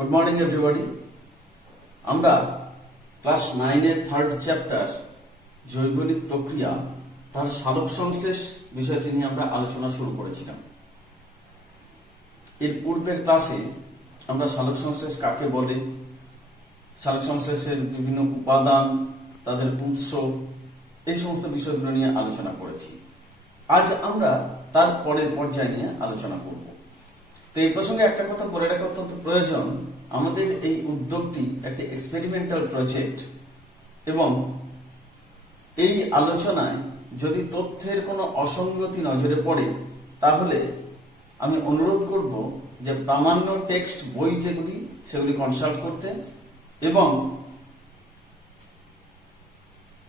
Good morning everybody. আমরা class 9 এর third chapter জৈবনিক প্রক্রিয়া তার সালোক সংশ্লেষ বিষয়টি নিয়ে আমরা আলোচনা শুরু করেছিলাম। এর পূর্বের ক্লাসে আমরা সালোক সংশ্লেষ কাকে বলে, সালোক সংশ্লেষের বিভিন্ন উপাদান, তাদের উৎস, এই সমস্ত বিষয়গুলো নিয়ে আলোচনা করেছি। আজ আমরা তার পরের পর্যায় নিয়ে আলোচনা করব। তো এই প্রসঙ্গে একটা কথা বলে রাখা অত্যন্ত প্রয়োজন, আমাদের এই উদ্যোগটি একটি এক্সপেরিমেন্টাল প্রজেক্ট এবং এই আলোচনায় যদি তথ্যের কোনো অসঙ্গতি নজরে পড়ে তাহলে আমি অনুরোধ করব যে প্রামাণ্য টেক্সট বই যেগুলি সেগুলি কনসাল্ট করতে এবং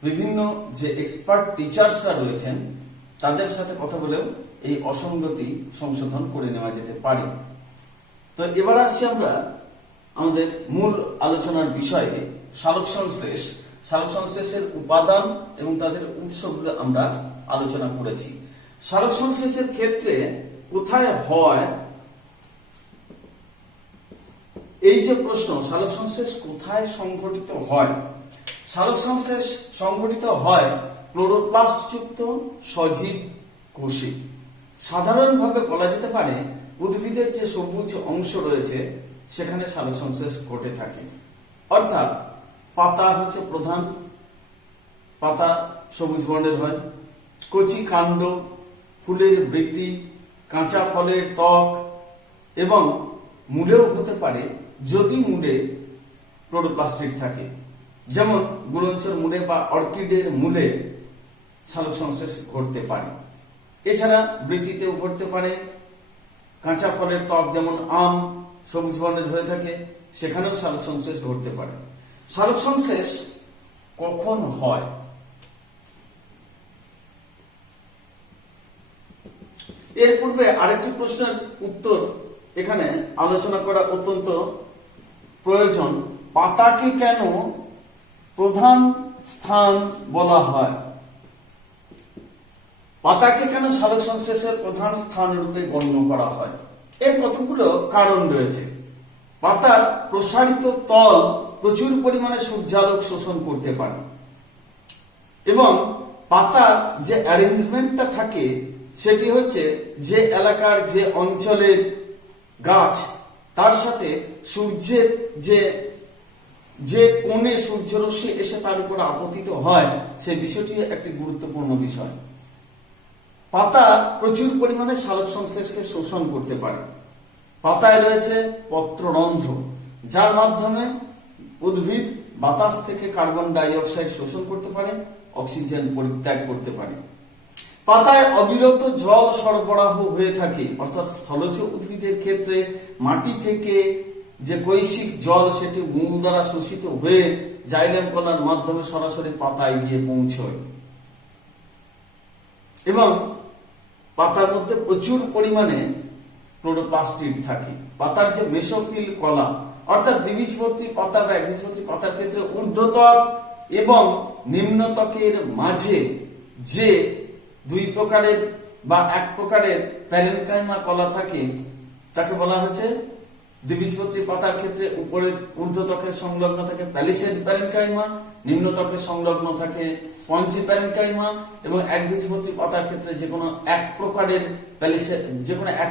বিভিন্ন যে এক্সপার্ট টিচার্সরা রয়েছেন তাদের সাথে কথা বলেও এই অসঙ্গতি সংশোধন করে নেওয়া যেতে পারে। তো এবার আসছি আমরা আমাদের মূল আলোচনার বিষয়ে, সালোক সংশ্লেষ। সালোক সংশ্লেষের উপাদান এবং তাদের উৎসগুলো আমরা আলোচনা করেছি। সালোক সংশ্লেষের ক্ষেত্রে কোথায় হয়, এই যে প্রশ্ন, সালোক সংশ্লেষ কোথায় সংঘটিত হয়? সালোক সংশ্লেষ সংঘটিত হয় ক্লোরোপ্লাস্ট যুক্ত সজীব কোষে। সাধারণভাবে বলা যেতে পারে উদ্ভিদের যে সবুজ অংশ রয়েছে সেখানে সালোক সংশ্লেষ ঘটে থাকে। অর্থাৎ পাতা হচ্ছে প্রধান, পাতা সবুজ বর্ণের হয়, কচি কাণ্ড, ফুলের বৃদ্ধি, কাঁচা ফলের ত্বক এবং মূলেও হতে পারে যদি মূলে ক্লোরোপ্লাস্টিক থাকে, যেমন গুলঞ্চর মূলে বা অর্কিডের মূলে সালোক সংশ্লেষ ঘটতে পারে। এছাড়া বৃদ্ধিতেও ঘটতে পারে, কাঁচা ফলের ত্বক যেমন আম সবুজ বর্ণের হয়ে থাকে সেখানেও সালোক সংশ্লেষ ঘটতে পারে। সালোক সংশ্লেষ কখন হয়? এর পূর্বে আরেকটি প্রশ্নের উত্তর এখানে আলোচনা করা অত্যন্ত প্রয়োজন। পাতাকে কেন প্রধান স্থান বলা হয়? পাতাকে কেন সালোক সংশ্লেষের প্রধান স্থান রূপে গণ্য করা হয়? এর কতগুলো কারণ রয়েছে। পাতার প্রসারিত তল প্রচুর পরিমাণে সূর্যালোক শোষণ করতে পারে এবং পাতার যে অ্যারেঞ্জমেন্টটা থাকে সেটি হচ্ছে যে এলাকার যে অঞ্চলের গাছ তার সাথে সূর্যের যে কোণে সূর্যরশ্মি এসে তার উপর আপতিত হয় সেই বিষয়টি একটি গুরুত্বপূর্ণ বিষয়। পাতা প্রচুর পরিমাণে সালোক সংশ্লেষকে শোষণ করতে পারে। পাতায় রয়েছে পত্ররন্ধ্র, যার মাধ্যমে উদ্ভিদ বাতাস থেকে কার্বন ডাই অক্সাইড শোষণ করতে পারে, অক্সিজেন পরিত্যাগ করতে পারে। পাতায় অবিরত জল সরবরাহ হয়ে থাকে, অর্থাৎ স্থলজ উদ্ভিদের ক্ষেত্রে মাটি থেকে যে কৈশিক জল সেটি মূল দ্বারা শোষিত হয়ে জাইলেম কলার মাধ্যমে সরাসরি পাতায় গিয়ে পৌঁছয় এবং পাতার মধ্যে প্রচুর পরিমাণে ক্লোরোপ্লাস্টিড থাকে। পাতার যে মেসোফিল কলা অর্থাৎ দ্বিবীজপত্রী পাতা বা একবীজপত্রী পাতার ক্ষেত্রে ঊর্ধ্বত্বক এবং নিম্নত্বকের মাঝে যে দুই প্রকারের বা এক প্রকারের প্যারেনকাইমা কলা থাকে তাকে বলা হচ্ছে দ্বিবীজপত্রী পাতার ক্ষেত্রে উপরের ঊর্ধ্বত্বকের সংলগ্ন থাকে প্যালিসেড প্যারেনকাইমা, নিম্নত্বকের সংলগ্ন থাকে স্পঞ্জি প্যারেনকাইমা এবং একবীজপত্রী পাতার ক্ষেত্রে যে কোনো এক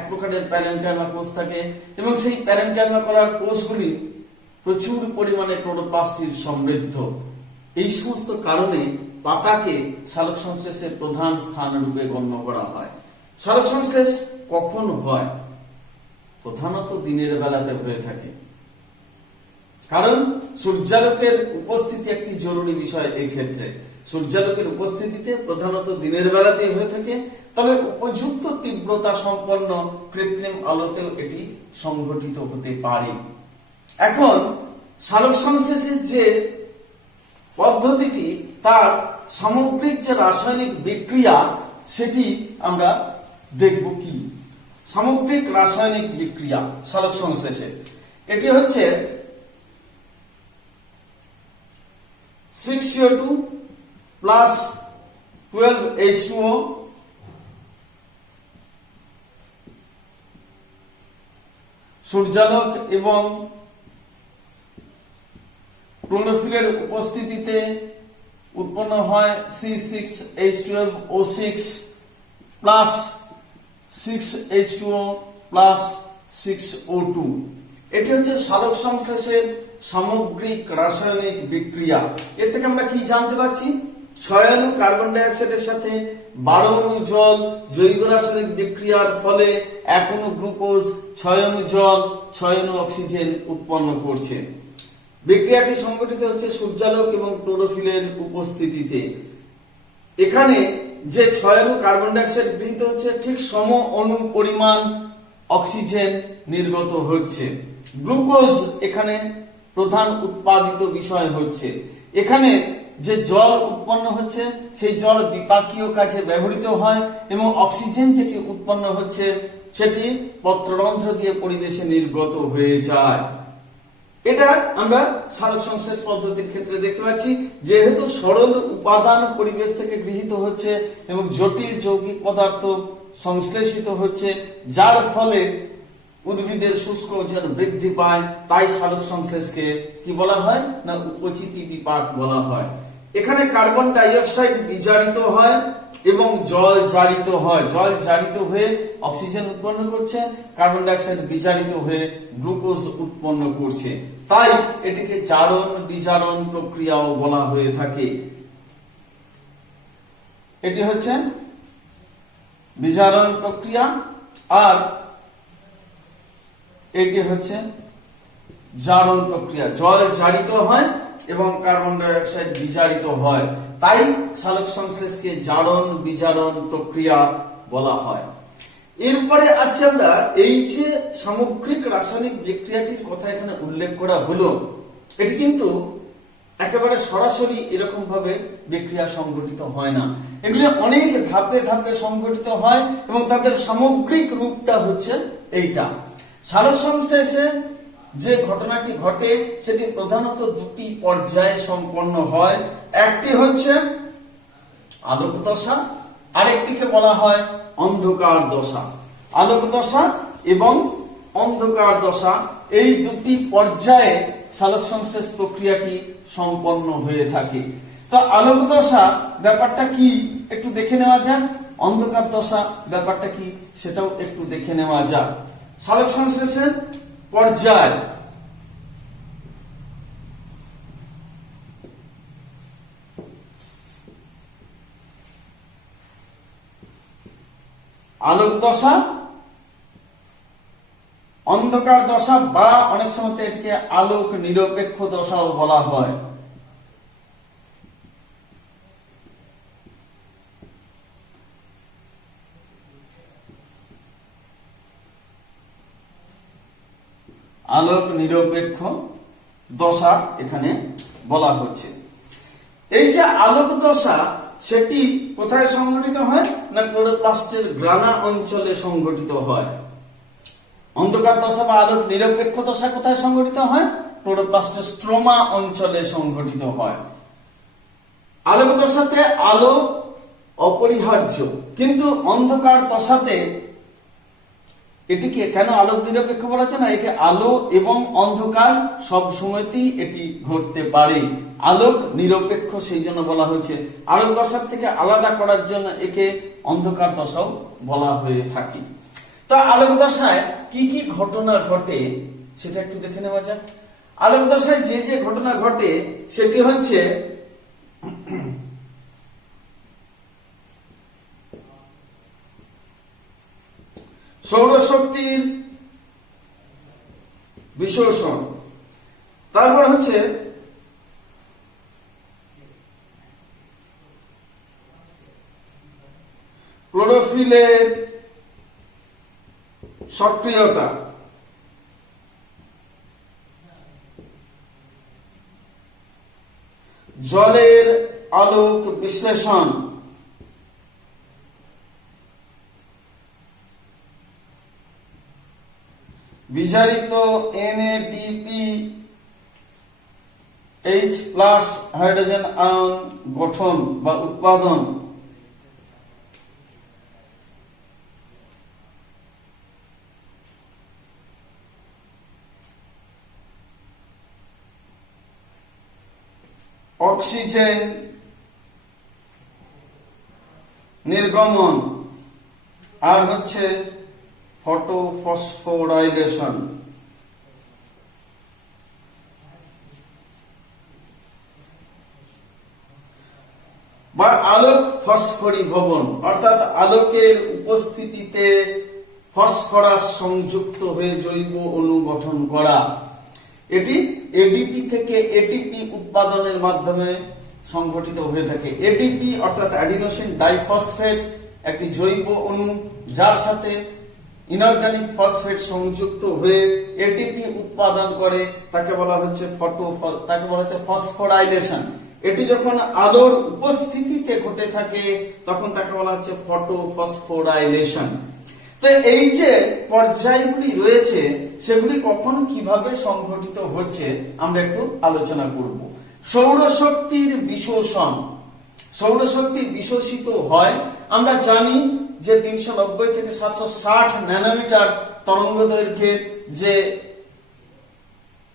প্রকারের প্যারেনকাইমা কোষ থাকে এবং সেই প্যারেনকাইমা কলার কোষগুলি প্রচুর পরিমাণে ক্লোরোপ্লাস্টিড সমৃদ্ধ। এই সমস্ত কারণে পাতাকে সালোক সংশ্লেষের প্রধান স্থান রূপে গণ্য করা হয়। সালোক সংশ্লেষ কখন হয়? প্রধানত দিনের বেলাতে হয়ে থাকে, কারণ সূর্যালোকের উপস্থিতি একটি জরুরি বিষয়। এই ক্ষেত্রে সূর্যালোকের উপস্থিতিতে প্রধানত দিনের বেলাতে হয়ে থাকে, তবে উপযুক্ত তীব্রতা সম্পন্ন কৃত্রিম আলোতেও এটি সংঘটিত হতে পারে। এখন সালোক সংশ্লেষের যে পদ্ধতিটি তার সামগ্রিক যে রাসায়নিক বিক্রিয়া সেটি আমরা দেখব। কি সামগ্রিক রাসায়নিক বিক্রিয়া সালোক সংশ্লেষে? এটি হচ্ছে 6CO2 প্লাস 12H2O সূর্যালোক এবং ক্লোরোফিলের উপস্থিতিতে উৎপন্ন হয় C6H12O6 plus 6H2O plus 6O2। এটি হচ্ছে সালোক সংশ্লেষের সামগ্রিক রাসায়নিক বিক্রিয়া। এর থেকে আমরা কি জানতে পারছি? 6 অণু কার্বন ডাই অক্সাইডের সাথে 12 অণু জল জৈব রাসায়নিক বিক্রিয়ার ফলে 1 অণু গ্লুকোজ, 6 অণু জল, 6 অণু অক্সিজেন উৎপন্ন করছে। বিক্রিয়াটি সংঘটিত হচ্ছে সূর্যালোক এবং ক্লোরোফিলের উপস্থিতিতে। এখানে যে 6 অণু কার্বন ডাই অক্সাইড গৃহীত হচ্ছে, ঠিক সম অণু পরিমাণ অক্সিজেন নির্গত হচ্ছে। গ্লুকোজ এখানে প্রধান উৎপাদিত বিষয় হচ্ছে। এখানে যে জল উৎপন্ন হচ্ছে সেই জল বিপাকীয় কাজে ব্যবহৃত হয় এবং অক্সিজেন যেটি উৎপন্ন হচ্ছে সেটি পত্ররন্ধ্র দিয়ে পরিবেশে নির্গত হয়ে যায়। এটা আমরা সালোক সংশ্লেষ পদ্ধতির ক্ষেত্রে দেখতে পাচ্ছি। যেহেতু সরল উপাদান পরিবেশ থেকে গৃহীত হচ্ছে এবং জটিল যৌগিক পদার্থ সংশ্লেষিত হচ্ছে, যার ফলে উদ্ভিদের শুষ্ক ওজন বৃদ্ধি পায়, তাই সালোক সংশ্লেষকে কি বলা হয় না উপচিতি বিপাক বলা হয়। এখানে কার্বন ডাই অক্সাইড বিজারিত হয় এবং জল জারিত হয়। জল জারিত হয়ে অক্সিজেন উৎপন্ন করছে, কার্বন ডাই অক্সাইড বিজারিত হয়ে গ্লুকোজ উৎপন্ন করছে। তাই এটিকে জারণ বিজারণ প্রক্রিয়াও বলা হয়ে থাকে। এটি হচ্ছে বিজারণ প্রক্রিয়া আর এটি হচ্ছে জারণ প্রক্রিয়া। জল জারিত হয় এবং কার্বন ডাই অক্সাইড বিজারিত হয়, তাই সালোক সংশ্লেষকে জারণ বিজারণ প্রক্রিয়া বলা হয়। এরপরে আসছে আমরা এই যে সামগ্রিক রাসায়নিক বিক্রিয়াটির কথা এখানে উল্লেখ করা হলো, এটি কিন্তু একেবারে সরাসরি এরকম ভাবে বিক্রিয়া সংঘটিত হয় না। এগুলি অনেক ধাপে ধাপে সংঘটিত হয় এবং তাদের সামগ্রিক রূপটা হচ্ছে এইটা। সালোক সংশ্লেষে যে ঘটনাটি ঘটে সেটি প্রধানত দুটি পর্যায়ে সম্পন্ন হয়। একটি হচ্ছে আলোক দশা, আরেকটিকে বলা হয় অন্ধকার দশা। আলোক দশা এবং অন্ধকার দশা এই দুটি পর্যায়ে সালোক সংশ্লেষ প্রক্রিয়াটি সম্পন্ন হয়ে থাকে। তো আলোক দশা ব্যাপারটা কি একটু দেখে নেওয়া যাক, অন্ধকার দশা ব্যাপারটা কি সেটাও একটু দেখে নেওয়া যাক। সালোক সংশ্লেষের পর্যায় আলোক দশা, অন্ধকার দশা বা অনেক সময় এটিকে আলোক নিরপেক্ষ দশাও বলা হয়। আলোক নিরপেক্ষ দশা এখানে বলা হচ্ছে। এই যে আলোক দশা সেটি কোথায় সংঘটিত হয় না ক্লোরোপ্লাস্টের গ্রানা অঞ্চলে সংঘটিত হয়। অন্ধকার দশা বা আলোক নিরপেক্ষ দশা কোথায় সংঘটিত হয়? ক্লোরোপ্লাস্টের স্ট্রোমা অঞ্চলে সংঘটিত হয়। আলোক দশাতে আলো অপরিহার্য, কিন্তু অন্ধকার দশাতে এটিকে কেন আলোক নিরপেক্ষ বলা হচ্ছে না, এটি আলো এবং অন্ধকার সব সময়তেই এটি ঘটতে পারে। আলোক নিরপেক্ষ সেই জন্য বলা হয়েছে। আলোক দশার থেকে আলাদা করার জন্য একে অন্ধকার দশাও বলা হয়ে থাকে। তা আলোক দশায় কি কি ঘটনা ঘটে সেটা একটু দেখে নেওয়া যাক। আলোক দশায় যে যে ঘটনা ঘটে সেটি হচ্ছে সৌরশক্তির বিশোষণ, তারপর হচ্ছে ক্লোরোফিলের সক্রিয়তা, জলের আলোক বিশ্লেষণ, বিজারিত NADPH+ হাইড্রোজেন আয়ন গঠন বা উৎপাদন, অক্সিজেন নির্গমন, আর হচ্ছে ফটোফসফোরাইলেশন। বা আলোক ফসফরিভবন, অর্থাৎ আলোকের উপস্থিতিতে ফসফরাস সংযুক্ত হয়ে জৈব অণু গঠন করা। এটি এডিপি থেকে এটিপি উৎপাদনের মাধ্যমে সংঘটিত হয়ে থাকে। এডিপি অর্থাৎ অ্যাডিনোসিন ডাইফসফেট একটি জৈব অণু, যার সাথে ইনঅর্গানিক ফসফেট সংযুক্ত হয়ে এটিপি উৎপাদন করে, তাকে বলা হচ্ছে ফসফোরাইলেশন। এটি যখন আলোর উপস্থিতিতে ঘটে থাকে তখন তাকে বলা হচ্ছে ফটোফসফোরাইলেশন। তো এই যে পর্যায়গুলি রয়েছে সেগুলি কখন কিভাবে সংঘটিত হচ্ছে আমরা একটু আলোচনা করব। সৌরশক্তির বিশোষণ। সৌরশক্তি বিশোষিত হয়, আমরা জানি যে 390 থেকে 760 ন্যানোমিটার তরঙ্গ দৈর্ঘ্যের যে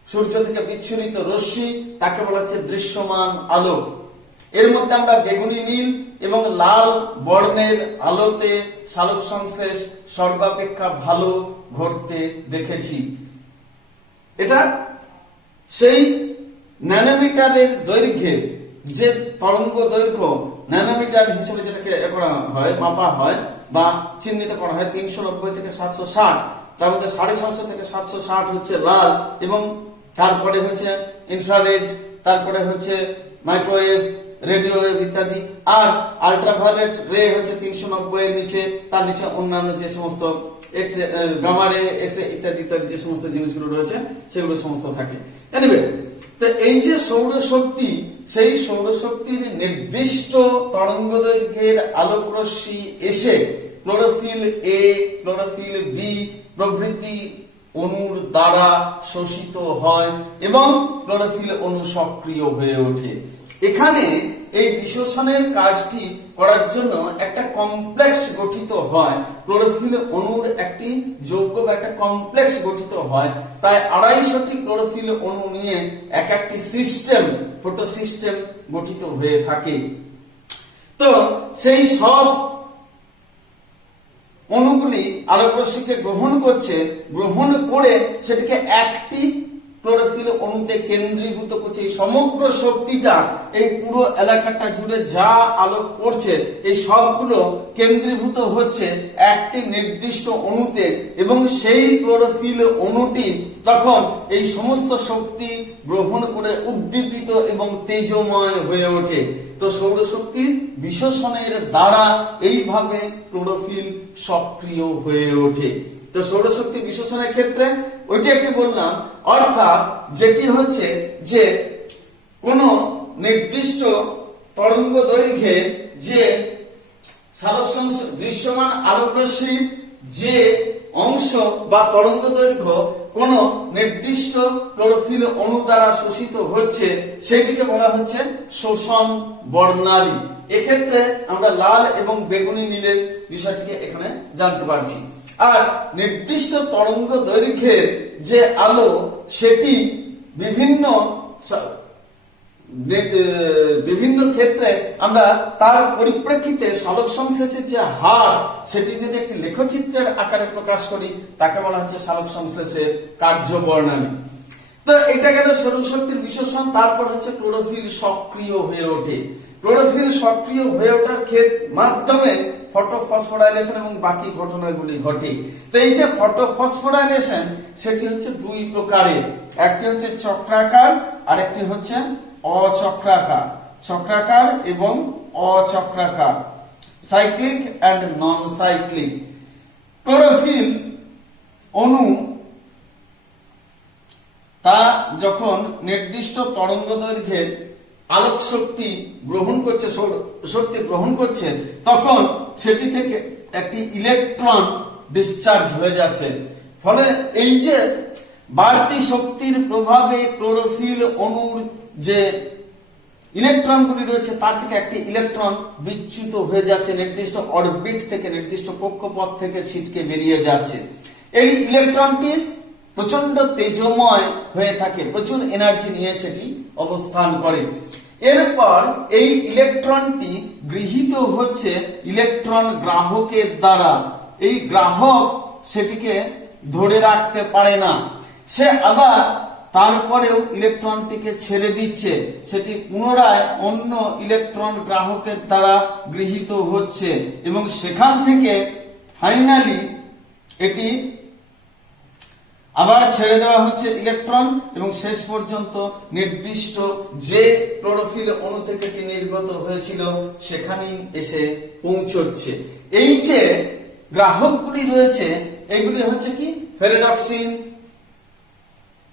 সূর্য থেকে বিচ্ছুরিত রশ্মি তাকে বলা হচ্ছে দৃশ্যমান আলো। এর মধ্যে আমরা বেগুনি নীল এবং লাল বর্ণের আলোতে সালোক সংশ্লেষ সর্বাপেক্ষা ভালো ঘটতে দেখেছি। এটা সেই ন্যানোমিটারের দৈর্ঘ্যের যে তরঙ্গ দৈর্ঘ্য ন্যানোমিটার হিসেবে যেটাকে করা হয়, মাপা হয় বা চিহ্নিত করা হয় 390 থেকে 760, তার মধ্যে 650 থেকে 760 হচ্ছে লাল, এবং তারপরে হচ্ছে ইনফ্রারেড, তারপরে হচ্ছে মাইক্রোওয়েভ, রেডিও ওয়েভ ইত্যাদি, আর আল্ট্রাভায়োলেট রে হচ্ছে 390 এর নিচে, তার নিচে অন্যান্য যে সমস্ত এক্স গামা রে, এক্স ইত্যাদি ইত্যাদি যে সমস্ত জিনিসগুলো রয়েছে সেগুলো সমস্ত থাকে। এনিওয়ে, তো এই যে সৌরশক্তি, সেই সৌরশক্তির নির্দিষ্ট তরঙ্গ দৈর্ঘ্যের আলোক রশ্মি এসে ক্লোরোফিল এ, ক্লোরোফিল বি প্রভৃতি অণুর দ্বারা শোষিত হয় এবং ক্লোরোফিল অণু সক্রিয় হয়ে ওঠে। এখানে এই বিশোষণের কাজটি করার জন্য একটা কমপ্লেক্স গঠিত হয়। ক্লোরোফিল অণুর একটি যৌগ বা একটা কমপ্লেক্স গঠিত হয়, প্রায় 250টি ক্লোরোফিল অণু নিয়ে একটি সিস্টেম, ফটো সিস্টেম গঠিত হয়ে থাকে। তো সেই সব অণুগুলি আলোক রশ্মিকে গ্রহণ করছে, গ্রহণ করে সেটিকে একটি ক্লোরোফিল অণুতে কেন্দ্রীভূত করছে। এই সমগ্র শক্তিটা এই পুরো এলাকাটা জুড়ে যা আলোক পড়ছে এই সবগুলো কেন্দ্রীভূত হচ্ছে একটি নির্দিষ্ট অণুতে, এবং সেই ক্লোরোফিল অণুটি তখন এই সমস্ত শক্তি গ্রহণ করে উদ্দীপিত এবং তেজময় হয়ে ওঠে। তো সৌরশক্তির বিশোষণের দ্বারা এইভাবে ক্লোরোফিল সক্রিয় হয়ে ওঠে। তো সৌরশক্তি বিশোষণের ক্ষেত্রে ওইটা একটি বললাম, অর্থাৎ যেটি হচ্ছে যে কোন নির্দিষ্ট তরঙ্গ দৈর্ঘ্যের যে সালোক দৃশ্যমান আলোক রশ্মির যে অংশ বা তরঙ্গ দৈর্ঘ্য কোন নির্দিষ্ট ক্লোরোফিল অণু দ্বারা শোষিত হচ্ছে সেটিকে বলা হচ্ছে শোষণ বর্ণালী। এক্ষেত্রে আমরা লাল এবং বেগুনি নীলের বিষয়টিকে এখানে জানতে পারছি। আর নির্দিষ্ট তরঙ্গ দৈর্ঘ্যের যে আলো সেটি বিভিন্ন ক্ষেত্রে আমরা তার পরিপ্রেক্ষিতে সালোক সংশ্লেষের যে হার সেটি যদি একটি লেখচিত্রের আকারে প্রকাশ করি তাকে বলা হচ্ছে সালোক সংশ্লেষের কার্যবর্ণালী। তো এটা গেল সৌরশক্তির বিশোষণ। তারপর হচ্ছে ক্লোরোফিল সক্রিয় হয়ে ওঠে। ক্লোরোফিল সক্রিয় হয়ে ওঠার মাধ্যমে ফটোফসফোরাইলেশন এবং বাকি ঘটনাগুলি ঘটে। তো এই যে ফটোফসফোরাইলেশন সেটি হচ্ছে দুই প্রকারের, একটি হচ্ছে চক্রাকার আর একটি হচ্ছে অচক্রাকার। চক্রাকার এবং অচক্রাকার, cyclic and non cyclic. Chlorophyll অণু তা যখন নির্দিষ্ট তরঙ্গ দৈর্ঘ্যের আলোক শক্তি গ্রহণ করছে, শক্তি গ্রহণ করছে, তখন সেটি থেকে একটি ইলেকট্রন ডিসচার্জ হয়ে যাচ্ছে। ফলে এই যে বাড়তি শক্তির প্রভাবে ক্লোরোফিল অণুর যে ইলেকট্রনগুলি রয়েছে তার থেকে একটি ইলেকট্রন বিচ্যুত হয়ে যাচ্ছে, নির্দিষ্ট অরবিট থেকে, নির্দিষ্ট কক্ষপথ থেকে ছিটকে বেরিয়ে যাচ্ছে। এই ইলেকট্রনটি প্রচন্ড তেজময় হয়ে থাকে, প্রচুর এনার্জি নিয়ে সেটি অবস্থান করে। এরপর এই ইলেকট্রনটি গৃহীত হচ্ছে ইলেকট্রন গ্রাহকের দ্বারা। এই গ্রাহক সেটিকে ধরে রাখতে পারে না, সে আবার তারপরেও ইলেকট্রনটিকে ছেড়ে দিচ্ছে, সেটি পুনরায় অন্য ইলেকট্রন গ্রাহকের দ্বারা গৃহীত হচ্ছে এবং সেখান থেকে ফাইনালি এটি আবার ছেড়ে দেওয়া হচ্ছে ইলেকট্রন এবং শেষ পর্যন্ত নির্দিষ্ট যে ক্লোরোফিল অণু থেকে এটি নির্গত হয়েছিল সেখানেই এসে পৌঁছচ্ছে। এই যে গ্রাহকগুলি রয়েছে এগুলি হচ্ছে কি ফেরেডক্সিন,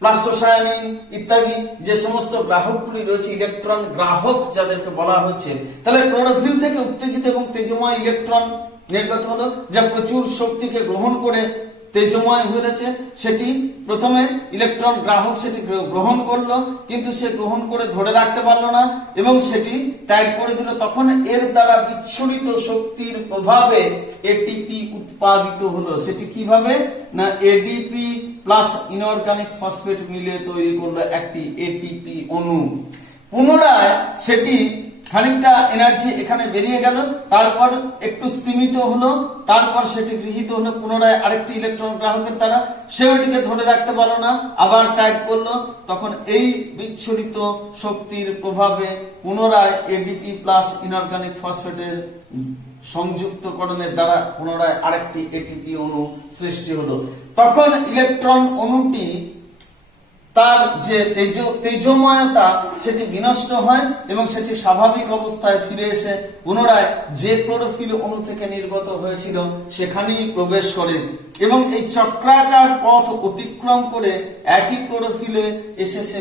প্লাস্টোসায়ানিন ইত্যাদি যে সমস্ত গ্রাহকগুলি রয়েছে, ইলেকট্রন গ্রাহক যাদেরকে বলা হচ্ছে। তাহলে ক্লোরোফিল থেকে উত্তেজিত এবং তেজময় ইলেকট্রন নির্গত হলো, যা প্রচুর শক্তিকে গ্রহণ করে তেজময় হয়েছে। সেটি প্রথমে ইলেকট্রন গ্রাহক সেটি গ্রহণ করলো, কিন্তু সে গ্রহণ করে ধরে রাখতে পারলো না এবং সেটি ত্যাগ করে দিল। তখন এর দ্বারা বিচ্ছুরিত শক্তির প্রভাবে এটিপি উৎপাদিত হলো। সেটি কিভাবে না এডিপি প্লাস ইনঅর্গানিক ফসফেট মিলে তৈরি করলো একটি এটিপি অণু। পুনরায় সেটি খানিকটা এনার্জি এখানে বেরিয়ে গেল, তারপর একটু স্তিমিত হলো, তারপর সেটি গৃহীত হলো পুনরায় আরেকটি ইলেকট্রন গ্রাহকের দ্বারা। সে ওইটিকে ধরে রাখতে পারলো না, আবার ত্যাগ করলো। তখন এই বিচ্ছুরিত শক্তির প্রভাবে পুনরায় এডিপি প্লাস ইনঅর্গানিক ফসফেটের সংযুক্তকরণের দ্বারা পুনরায় আরেকটি এটিপি অণু সৃষ্টি হলো। তখন ইলেকট্রন অণুটি তার যে তেজময়তা সেটি বিনষ্ট হয় এবং সেটি স্বাভাবিক অবস্থায় ফিরে এসে পুনরায় যে ক্লোরোফিল অণু থেকে নির্গত হয়েছিল সেখানেই প্রবেশ করে এবং এই চক্রাকার পথ অতিক্রম করে একই ক্লোরোফিলে এসে সে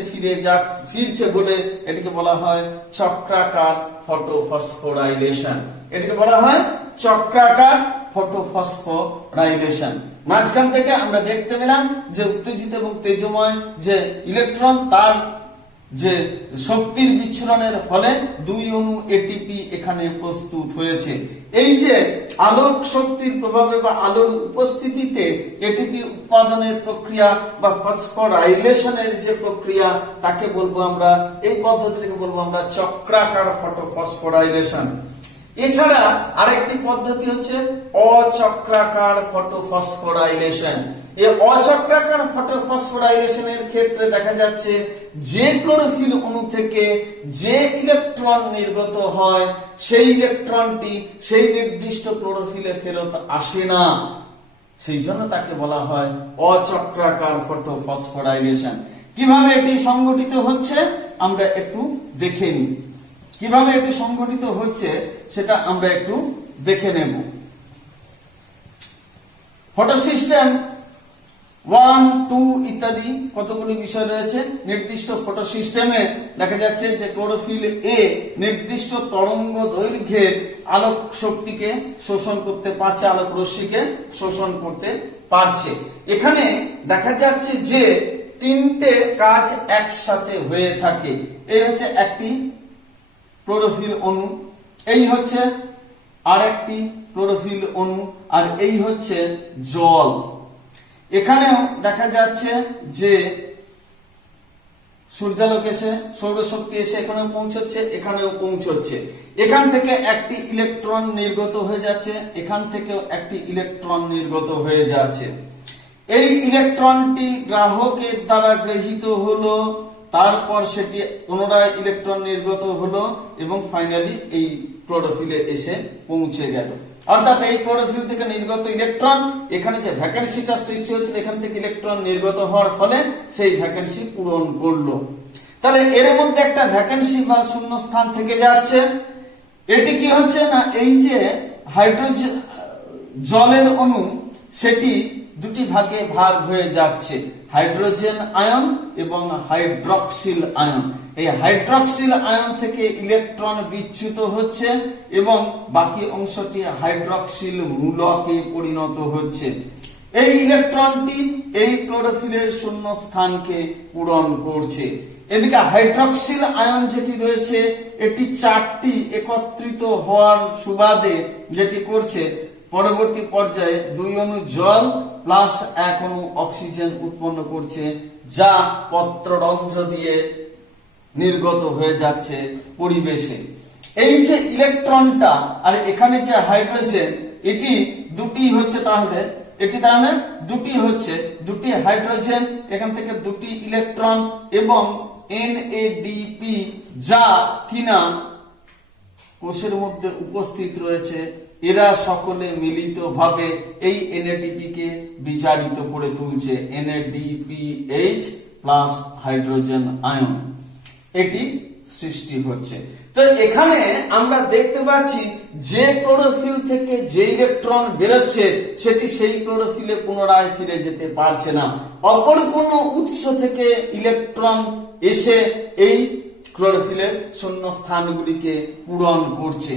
ফিরছে বলে এটিকে বলা হয় চক্রাকার ফটোফসফোরাইলেশন। এটিকে বলা হয় চক্রাকার ফটোফসফোরাইলেশন। মাঝখান থেকে আমরা দেখতে পেলাম যে উত্তেজিত এবং তেজময় যে ইলেকট্রন তার যে শক্তির বিচ্ছুরণের ফলে দুই অণু এটিপি এখানে প্রস্তুত হয়েছে। এই যে আলোক শক্তির প্রভাবে বা আলোর উপস্থিতিতে এটিপি উৎপাদনের প্রক্রিয়া বা ফসফোরাইলেশনের যে প্রক্রিয়া তাকে বলবো আমরা, এই পদ্ধতিকে বলবো আমরা চক্রাকার ফটোফসফোরাইলেশন। এছাড়া আরেকটি পদ্ধতি হচ্ছে অচক্রাকার ফটোফসফোরাইলেশন। এই অচক্রাকার ফটোফসফোরাইলেশনের ক্ষেত্রে দেখা যাচ্ছে যে ক্লোরোফিল অণু থেকে যে ইলেকট্রন নির্গত হয় সেই ইলেকট্রনটি সেই নির্দিষ্ট ক্লোরোফিলে ফেরত আসে না, সেই জন্য তাকে বলা হয় অচক্রাকার ফটোফসফোরাইলেশন। কিভাবে এটি সংগঠিত হচ্ছে আমরা একটু দেখে নিই। কিভাবে এটি সংগঠিত হচ্ছে সেটা আমরা একটু দেখে নেব। ফটোসিস্টেম 1, 2 ইত্যাদি কতগুলি বিষয় রয়েছে। নির্দিষ্ট ফটোসিস্টেমে দেখা যাচ্ছে যে ক্লোরোফিল এ নির্দিষ্ট তরঙ্গ দৈর্ঘ্যের আলোক শক্তিকে শোষণ করতে পারছে, আলোক রশ্মিকে শোষণ করতে পারছে। এখানে দেখা যাচ্ছে যে তিনটে কাজ একসাথে হয়ে থাকে। এই হচ্ছে একটি ক্লোরোফিল অণু, এই হচ্ছে আরেকটি ক্লোরোফিল অণু, আর এই হচ্ছে জল। এখানেও দেখা যাচ্ছে যে সূর্যালোক এসে সৌরশক্তি এসে এখানেও পৌঁছচ্ছে, এখানেও পৌঁছচ্ছে। এখান থেকে একটি ইলেকট্রন নির্গত হয়ে যাচ্ছে, এখান থেকেও একটি ইলেকট্রন নির্গত হয়ে যাচ্ছে। এই ইলেকট্রনটি গ্রাহকের দ্বারা গৃহীত হলো, তারপর সেটি পুনরায় ইলেকট্রন নির্গত হলো এবং ফাইনালি এই ক্লোরোফিলে এসে পৌঁছে গেল। অর্থাৎ এই ক্লোরোফিল থেকে নির্গত ইলেকট্রন এখানে যে ভ্যাকেন্সিটা সৃষ্টি হয়েছিল এখান থেকে ইলেকট্রন নির্গত হওয়ার ফলে সেই ভ্যাকেন্সি পূরণ করলো। তাহলে এর মধ্যে একটা ভ্যাকেন্সি বা শূন্য স্থান থেকে যাচ্ছে। এটি কি হচ্ছে না এই যে হাইড্রোজেন জলের অণু সেটি দুটি ভাগে ভাগ হয়ে যাচ্ছে, হাইড্রোজেন আয়ন এবং হাইড্রক্সিল আয়ন। এই হাইড্রক্সিল আয়ন থেকে ইলেকট্রন বিচ্যুত হচ্ছে এবং বাকি অংশটি হাইড্রক্সিল মূলকে পরিণত হচ্ছে। এই ইলেকট্রনটি এই ক্লোরোফিলের শূন্য স্থানকে পূরণ করছে। এদিকে হাইড্রক্সিল আয়ন যেটি রয়েছে এটি চারটি একত্রিত হওয়ার সুবাদে যেটি করছে পরবর্তী পর্যায়ে 2 অণু জল প্লাস 1 অণু অক্সিজেন উৎপন্ন করছে, যা পত্ররন্ধ্র দিয়ে নির্গত হয়ে যাচ্ছে পরিবেশে। এই যে ইলেকট্রনটা আর এখানে যে হাইড্রোজেন, এটি দুটি হচ্ছে, তাহলে এটি তাহলে দুটি হাইড্রোজেন, এখান থেকে দুটি ইলেকট্রন এবং NADP যা কিনা কোষের মধ্যে উপস্থিত রয়েছে, এরা সকলে মিলিতভাবে এই NADP কে বিজারিত করে তুলছে। NADPH প্লাস হাইড্রোজেন আয়ন এটি সৃষ্টি হচ্ছে। তো এখানে আমরা দেখতে পাচ্ছি যে ক্লোরোফিল থেকে যে ইলেকট্রন বেরোচ্ছে সেটি সেই ক্লোরোফিলে পুনরায় ফিরে যেতে পারছে না, অপর কোনো উৎস থেকে ইলেকট্রন এসে এই ক্লোরোফিলের শূন্য স্থানগুলিকে পূরণ করছে।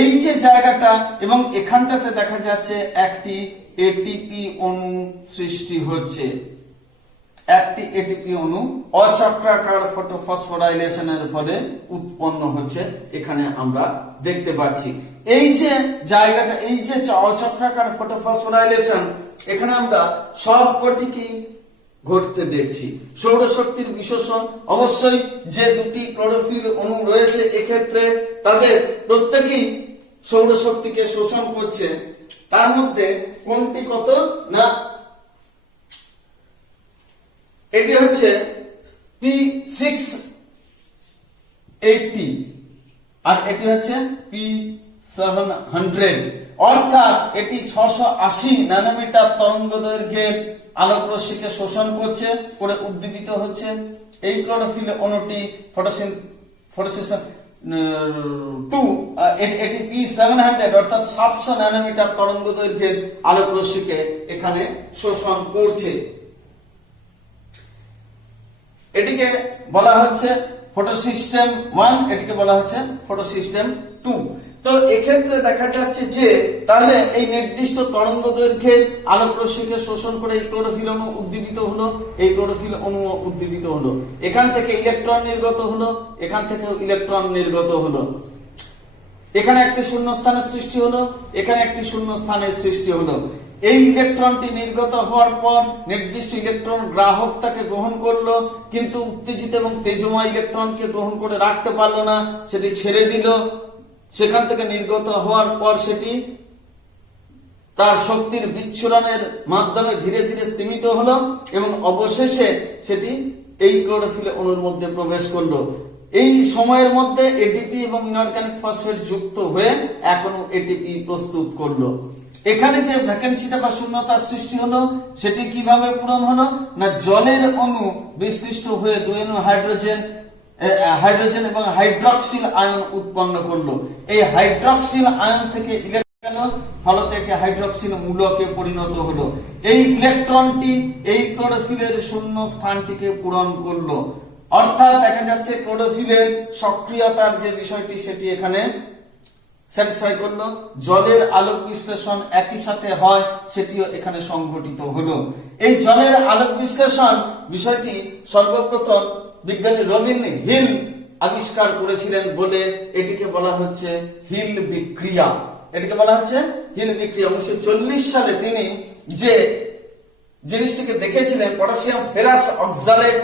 এই যে জায়গাটা এবং এখানটাতে দেখা যাচ্ছে একটি এটিপি অণু সৃষ্টি হচ্ছে, একটি এটিপি অণু অচক্রাকার ফটোফসফোরাইলেশনের ফলে উৎপন্ন হচ্ছে, এখানে আমরা দেখতে পাচ্ছি। এই যে জায়গাটা, এই যে অচক্রাকার ফটোফসফোরাইলেশন, এখানে আমরা সবকটিকে ঘটতে দেখছি। সৌরশক্তির বিশোষণ, অবশ্যই যে দুটি ক্লোরোফিল অণু রয়েছে এক্ষেত্রে তাদের প্রত্যেকেই সৌরশক্তিকে শোষণ করছে। তার মধ্যে কোনটি কত না, এটি হচ্ছে P680 আর এটি হচ্ছে P700, অর্থাৎ এটি 680 ন্যানোমিটার তরঙ্গ দৈর্ঘ্যের আলোক রশ্মিকে শোষণ করছে, করে উদ্দীপিত হচ্ছে। এই ক্লোরোফিল অণুটি ফটোসিনথেসিস 2 এটি P700 অর্থাৎ 700 ন্যানোমিটার তরঙ্গ দৈর্ঘ্যের আলোক রশ্মিকে এখানে শোষণ করছে। এটিকে বলা হচ্ছে ফটোসিস্টেম 1, এটিকে বলা হচ্ছে ফটোসিস্টেম 2। তো এক্ষেত্রে দেখা যাচ্ছে যে তাহলে এই নির্দিষ্ট তরঙ্গ দৈর্ঘ্যের আলোক রশ্মিকে শোষণ করে এই ক্লোরোফিল অণু উদ্দীপিত হলো, এই ক্লোরোফিল অণু উদ্দীপিত হলো, এখান থেকে ইলেকট্রন নির্গত হলো, এখান থেকে ইলেকট্রন নির্গত হলো, এখানে একটি শূন্য স্থানের সৃষ্টি হলো, এখানে একটি শূন্য স্থানের সৃষ্টি হলো। এই ইলেকট্রনটি নির্গত হওয়ার পর নির্দিষ্ট ইলেকট্রন গ্রাহক তাকে গ্রহণ করলো, কিন্তু উত্তেজিত এবং তেজময় ইলেকট্রনকে গ্রহণ করে রাখতে পারলো না, সেটি ছেড়ে দিল। সেখান থেকে নির্গত হওয়ার পর সেটি তার শক্তির বিচ্ছুরণের মাধ্যমে ধীরে ধীরে স্তিমিত হলো এবং অবশেষে সেটি এই ক্লোরোফিল অণুর মধ্যে প্রবেশ করলো। এই সময়ের মধ্যে এটিপি এবং ইনঅর্গানিক ফসফেট যুক্ত হয়ে এখনো এটিপি প্রস্তুত করলো। এখানে যে ভ্যাকেন্সিটা বা শূন্যতার সৃষ্টি হলো সেটি কিভাবে পূরণ হলো না, জলের অণু বিশিষ্ট হয়ে দুই অণু হাইড্রোজেন এবং হাইড্রক্সিল আয়ন উৎপন্ন করলো। এই হাইড্রক্সিল আয়ন থেকে ইলেকট্রন গেল, ফলত একটি হাইড্রক্সিল মূলকে পরিণত হলো। এই ইলেকট্রনটি এই ক্লোরোফিলের শূন্য স্থানটিকে পূরণ করলো, অর্থাৎ দেখা যাচ্ছে ক্লোরোফিলের সক্রিয়তার যে বিষয়টি সেটি এখানে স্যাটিসফাই করলো। জলের আলোক বিশ্লেষণ একই সাথে হয়, সেটিও এখানে সংঘটিত হলো। এই জলের আলোক বিশ্লেষণ বিষয়টি সর্বপ্রথম বিজ্ঞানী রবিন হিল আবিষ্কার করেছিলেন বলে এটিকে বলা হচ্ছে হিল বিক্রিয়া। এটিকে বলা হচ্ছে হিল বিক্রিয়া। 1940 সালে তিনি যে জিনিসটিকে দেখেছিলেন, পটাশিয়াম ফেরাস অক্সালেট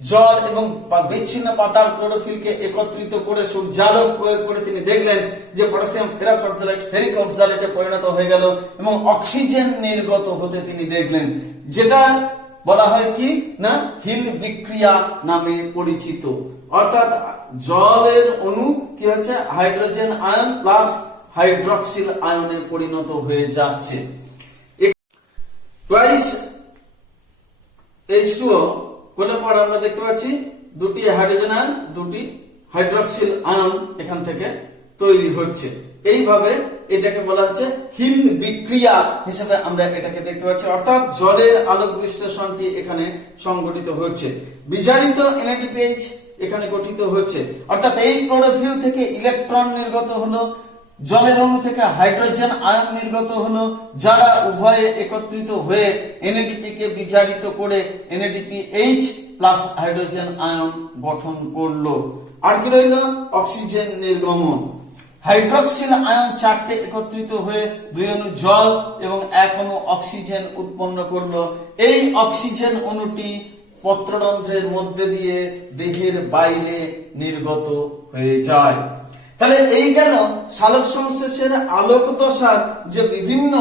জল এবং বিচ্ছিন্ন পাতার ক্লোরোফিলকে একত্রিত করে সূর্যালোক প্রয়োগ করে তিনি দেখলেন যে পটাশিয়াম ফেরাস অক্সালেট ফেরিক অক্সালেটে পরিণত হয়ে গেল এবং অক্সিজেন নির্গত হতে তিনি দেখলেন, যেটা বলা হয় কি না হিল বিক্রিয়া নামে পরিচিত। অর্থাৎ জলের অণু কি হচ্ছে হাইড্রোজেন আয়ন প্লাস হাইড্রক্সিল আয়নে পরিণত হয়ে যাচ্ছে। টুয়াইস H2O করলে পর আমরা দেখতে পাচ্ছি দুটি হাইড্রোজেন আয়ন, দুটি হাইড্রক্সিল আয়ন এখান থেকে তৈরি হচ্ছে। এইভাবে এটাকে বলা হচ্ছে হিল বিক্রিয়া হিসেবে আমরা এটাকে দেখতে পাচ্ছি, অর্থাৎ জলের আলোক বিশ্লেষণটি এখানে সংঘটিত হচ্ছে। বিজারিত NADPH এখানে গঠিত হচ্ছে, অর্থাৎ এই ক্লোরোফিল থেকে ইলেকট্রন নির্গত হলো, জলের অণু থেকে হাইড্রোজেন আয়ন নির্গত হলো, যারা উভয়ে একত্রিত হয়ে NADP কে বিজারিত করে NADPH প্লাস হাইড্রোজেন আয়ন গঠন করলো। আর কি রইল অক্সিজেন নির্গমন। হাইড্রক্সিল আয়ন 4টে একত্রিত হয়ে 2 অণু জল এবং 1 অণু অক্সিজেন উৎপন্ন করলো। এই অক্সিজেন অণুটি পত্ররন্ধ্রের মধ্যে দিয়ে দেহের বাইরে নির্গত হয়ে যায়। তাহলে এই গেল সালোক সংশ্লেষের আলোক দশার যে বিভিন্ন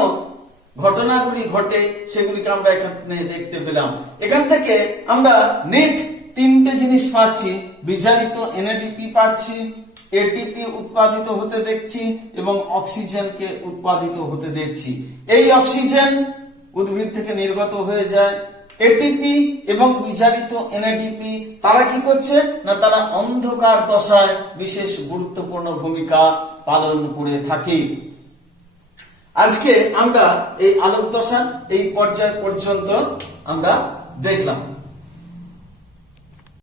ঘটনাগুলি ঘটে সেগুলিকে আমরা এখানে দেখতে পেলাম। এখান থেকে আমরা নেট তিনটে জিনিস পাচ্ছি, বিজারিত এনএডিপি পাচ্ছি, এটিপি উৎপাদিত হতে দেখছি এবং অক্সিজেনকে উৎপাদিত হতে দেখছি। এই অক্সিজেন উদ্ভিদ থেকে নির্গত হয়ে যায়। এটিপি এবং বিজারিত এনএডিপি তারা কি করছে না, তারা অন্ধকার দশায় বিশেষ গুরুত্বপূর্ণ ভূমিকা পালন করে থাকে। আজকে আমরা এই আলোক দশার এই পর্যায় পর্যন্ত আমরা দেখলাম।